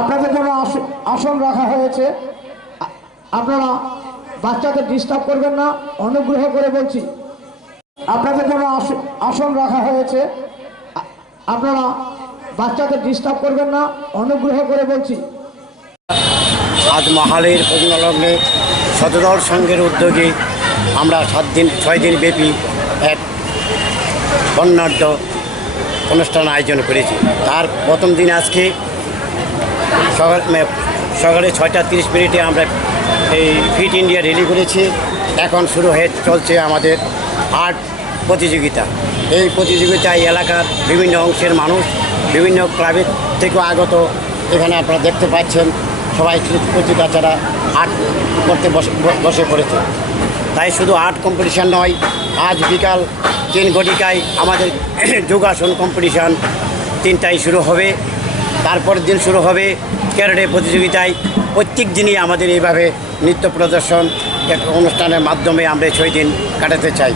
আপনাদের জন্য আসন রাখা হয়েছে। আপনারা বাচ্চাদের ডিস্টার্ব করবেন না, অনুগ্রহ করে বলছি। আপনাদের জন্য আসন রাখা হয়েছে। আপনারা বাচ্চাদের ডিস্টার্ব করবেন না, অনুগ্রহ করে বলছি। আজ মহালয়ের পূর্ণলগ্নে শতদল সংঘের উদ্যোগে আমরা 6 দিন ব্যাপী এক বর্ণাঢ্য অনুষ্ঠান আয়োজন করেছি। তার প্রথম দিন আজকে সকালে 6:30 আমরা এই ফিট ইন্ডিয়া র্যালি করেছি। এখন শুরু হয়ে চলছে আমাদের আর্ট প্রতিযোগিতা। এই প্রতিযোগিতায় এলাকার বিভিন্ন অংশের মানুষ, বিভিন্ন ক্লাবের থেকেও আগত এখানে আপনারা দেখতে পাচ্ছেন সবাই প্রতিযোগিতারা আর্ট করতে বসে পড়েছে। তাই শুধু আর্ট কম্পিটিশান নয়, আজ বিকাল 3 ঘটিকায় আমাদের যোগাসন কম্পিটিশান 3টায় শুরু হবে। তারপরের দিন শুরু হবে ক্যারেটে প্রতিযোগিতায়। প্রত্যেক দিনই আমাদের এইভাবে নৃত্য প্রদর্শন এক অনুষ্ঠানের মাধ্যমে আমরা 6 দিন কাটাতে চাই।